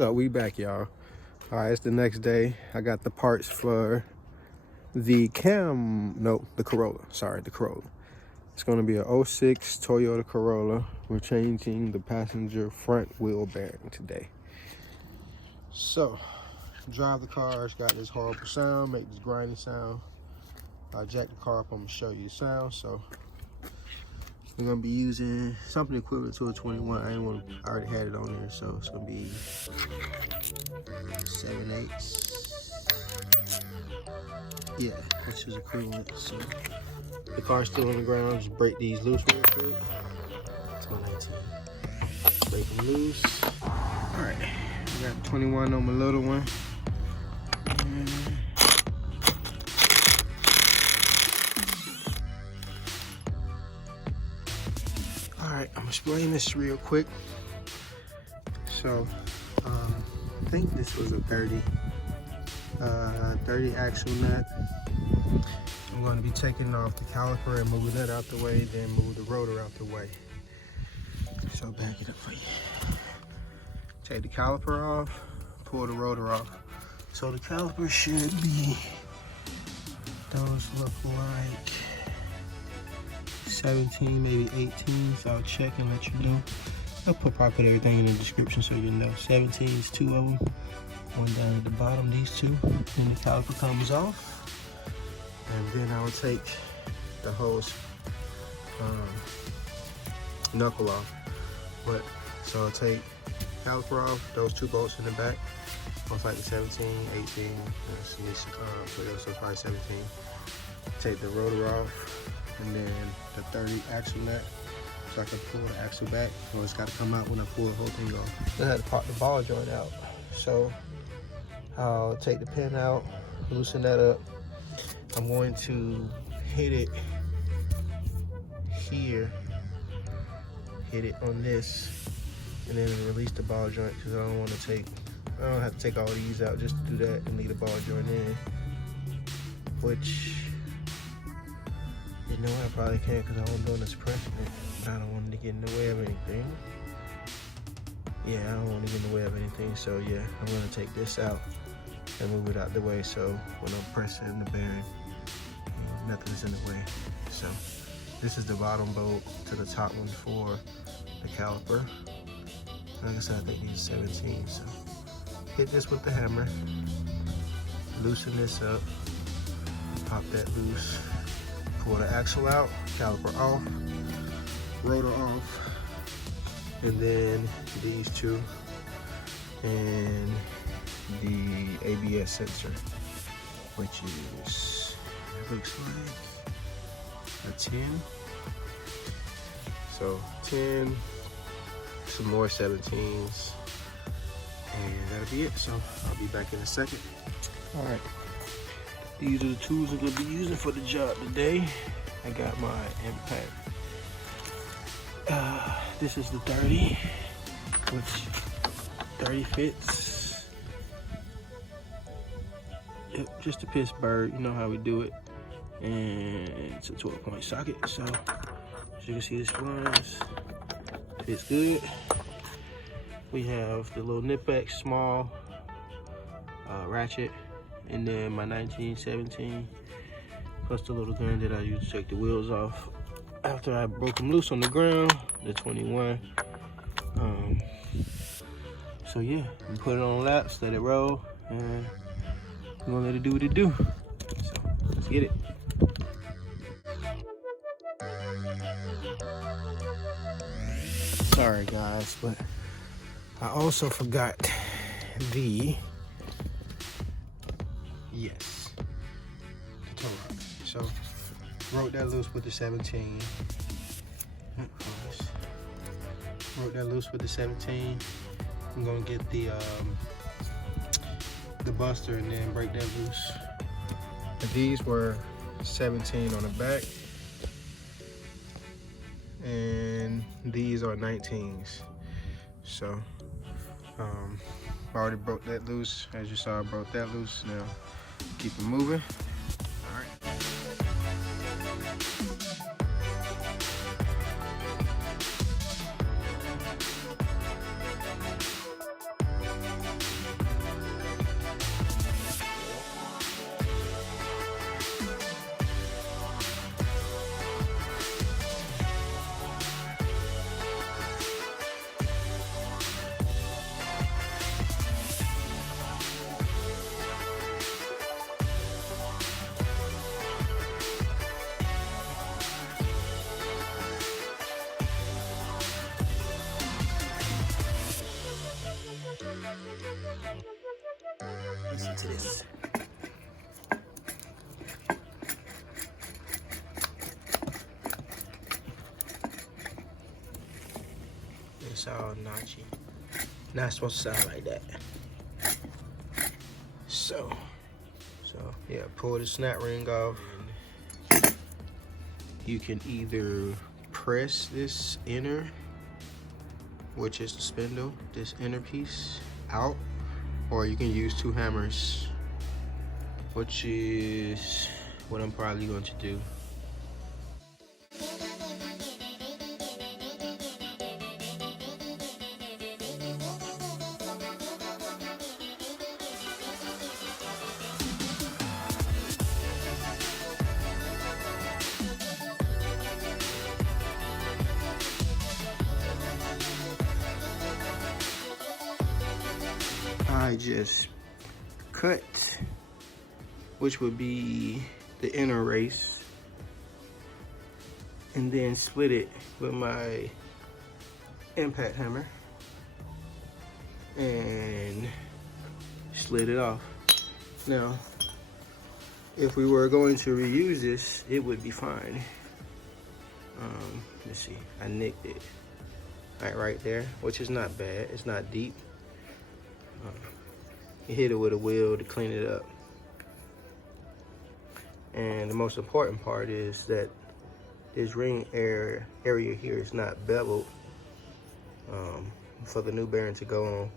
So we back, y'all. All right, it's the next day. I got the parts for the Corolla. Sorry, the Corolla. It's gonna be a 06 Toyota Corolla. We're changing the passenger front wheel bearing today. So, drive the car. It's got this horrible sound, make this grinding sound. I jack the car up, I'm gonna show you the sound. So, we're gonna be using something equivalent to a 21. I already had it on there, so it's gonna be 7/8. Yeah, which is equivalent. So the car's still on the ground. Just break these loose real quick. It's my 19. Break them loose. All right, I got 21 on my little one. Alright, I'm gonna explain this real quick. So, I think this was a 30 axle nut. I'm going to be taking off the caliper and moving that out the way, then move the rotor out the way. So back it up for you. Take the caliper off, pull the rotor off. So the caliper should be, those look like 17, maybe 18, so I'll check and let you know. I'll probably put everything in the description so you know. 17 is 2 of them. One down at the bottom, these two. Then the caliper comes off. And then I'll take the whole knuckle off. So I'll take caliper off, those 2 bolts in the back. Most likely 17, 18, so probably 17. Take the rotor off. And then the 30 axle nut, so I can pull the axle back. So it's got to come out when I pull the whole thing off. Then I had to pop the ball joint out. So I'll take the pin out, loosen that up. I'm going to hit it here, hit it on this, and then release the ball joint because I don't have to take all these out just to do that and leave the ball joint in, which, you know, I probably can't because all I'm doing is pressing it. But I don't want it to get in the way of anything. Yeah, I don't want to get in the way of anything. So yeah, I'm gonna take this out and move it out the way so when I'm pressing the bearing, nothing's in the way. So this is the bottom bolt to the top one for the caliper. Like I said, I think these are 17. So hit this with the hammer, loosen this up, pop that loose. Pull the axle out, caliper off, rotor off, and then these two, and the ABS sensor, which is, it looks like a 10. So 10, some more 17s, and that'll be it. So I'll be back in a second. All right. These are the tools I'm gonna be using for the job today. I got my impact. This is the 30, which 30 fits. Yep, just a Pittsburgh, you know how we do it. And it's a 12-point socket, so as you can see, this runs, fits good. We have the little nip-back small ratchet. And then my 1917, plus the little gun that I use to take the wheels off after I broke them loose on the ground, the 21. So yeah, we put it on laps, let it roll, and we're gonna let it do what it do. So let's get it. Sorry guys, but I also forgot the toe rock. So broke that loose with the 17. Broke that loose with the 17. I'm gonna get the buster and then break that loose. And these were 17 on the back, and these are 19s. So I already broke that loose. As you saw, I broke that loose. Now keep it moving. All right. Listen to this. It's all notchy. Not supposed to sound like that. So yeah, pull the snap ring off. You can either press this inner, which is the spindle, this inner piece out, or you can use 2 hammers, which is what I'm probably going to do. I just cut, which would be the inner race, and then split it with my impact hammer and slid it off. Now, if we were going to reuse this, it would be fine. Let's see, I nicked it right there, which is not bad. It's not deep. You hit it with a wheel to clean it up. And the most important part is that this ring area here is not beveled for the new bearing to go on,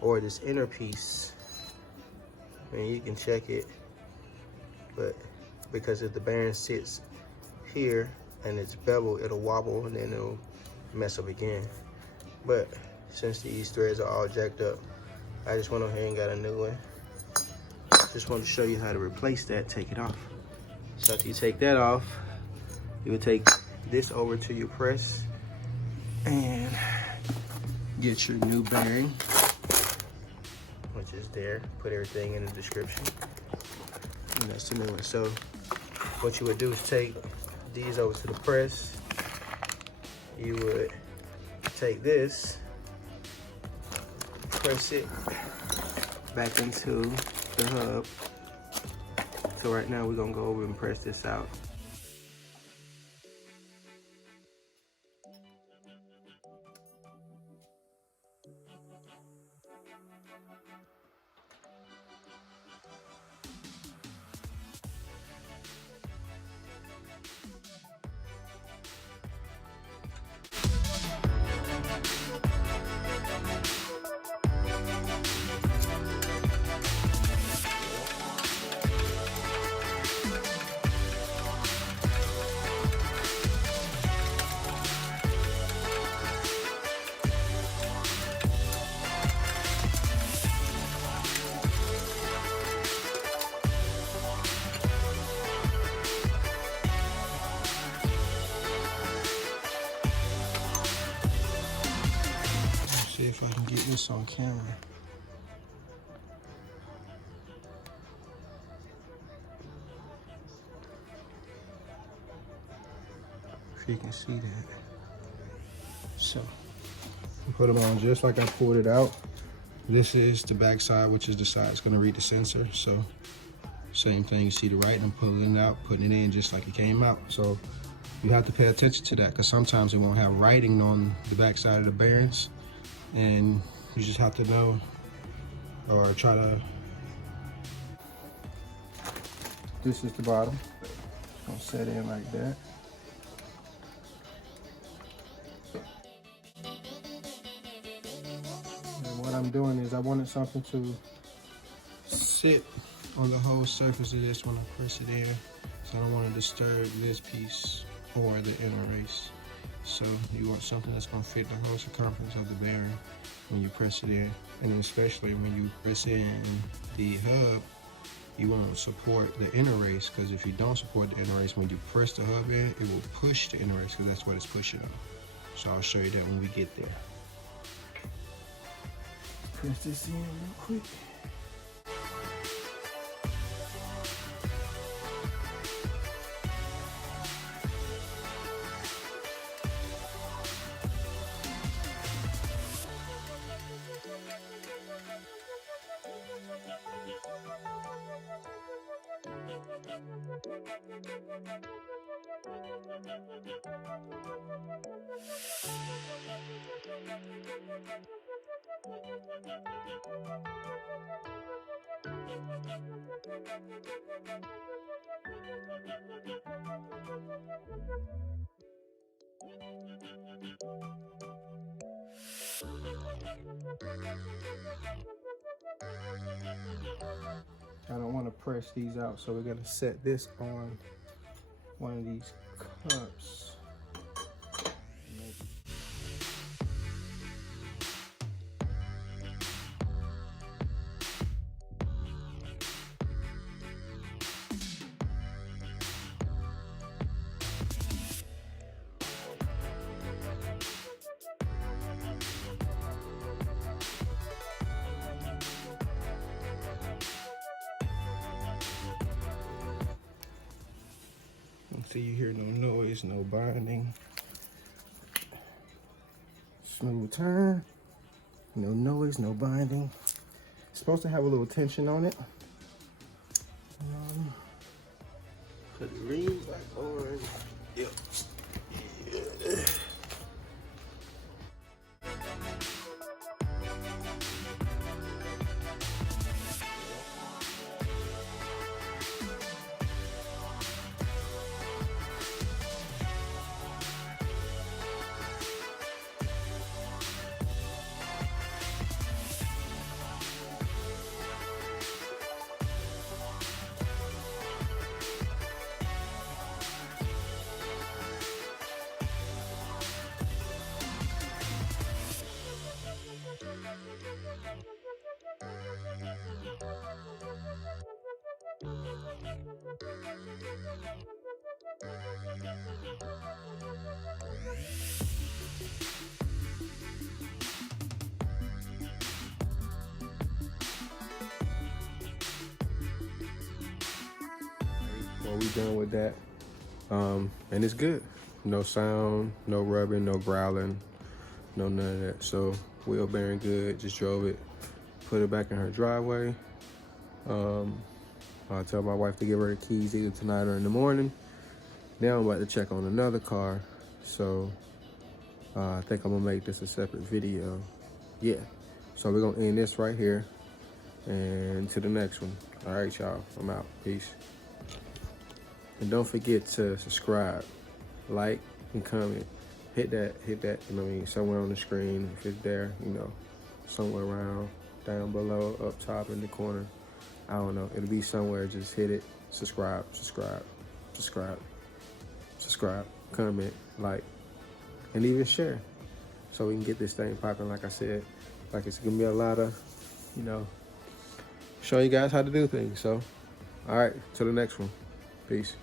or this inner piece. And you can check it, but because if the bearing sits here and it's beveled, it'll wobble and then it'll mess up again. But since these threads are all jacked up, I just went on here and got a new one. Just want to show you how to replace that, take it off. So after you take that off, you would take this over to your press and get your new bearing, which is there. Put everything in the description. And that's the new one. So what you would do is take these over to the press. You would take this, press it back into the hub. So right now we're gonna go over and press this out. See if I can get this on camera. If you can see that. So, put them on just like I pulled it out. This is the back side, which is the side it's gonna read the sensor. So, same thing, you see the writing, I'm pulling it out, putting it in just like it came out. So, you have to pay attention to that because sometimes it won't have writing on the back side of the bearings. And you just have to know, or try to. This is the bottom. It's gonna set in like that. And what I'm doing is I wanted something to sit on the whole surface of this when I press it in. So I don't want to disturb this piece or the inner race. So you want something that's going to fit the whole circumference of the bearing when you press it in. And then especially when you press in the hub, you want to support the inner race, because if you don't support the inner race, when you press the hub in, it will push the inner race because that's what it's pushing on. So I'll show you that when we get there. Press this in real quick. I don't want to press these out, so we're gonna set this on one of these cups. So you hear no noise, no binding. Smooth turn, no noise, no binding. It's supposed to have a little tension on it. Put the ring back on. Yep. Yeah. Well, we done with that, and it's good. No sound, no rubbing, no growling, no none of that. So wheel bearing good. Just drove it, put it back in her driveway. I'll tell my wife to give her the keys either tonight or in the morning. Now I'm about to check on another car, so I think I'm gonna make this a separate video. Yeah, so we're gonna end this right here and to the next one. All right, y'all, I'm out. Peace. And don't forget to subscribe, like, and comment. Hit that, you know what I mean, somewhere on the screen. If it's there, you know, somewhere around, down below, up top, in the corner. I don't know, it'll be somewhere. Just hit it, subscribe, comment, like, and even share, so we can get this thing popping. Like I said, like, it's gonna be a lot of, you know, showing you guys how to do things. So, all right, till the next one. Peace.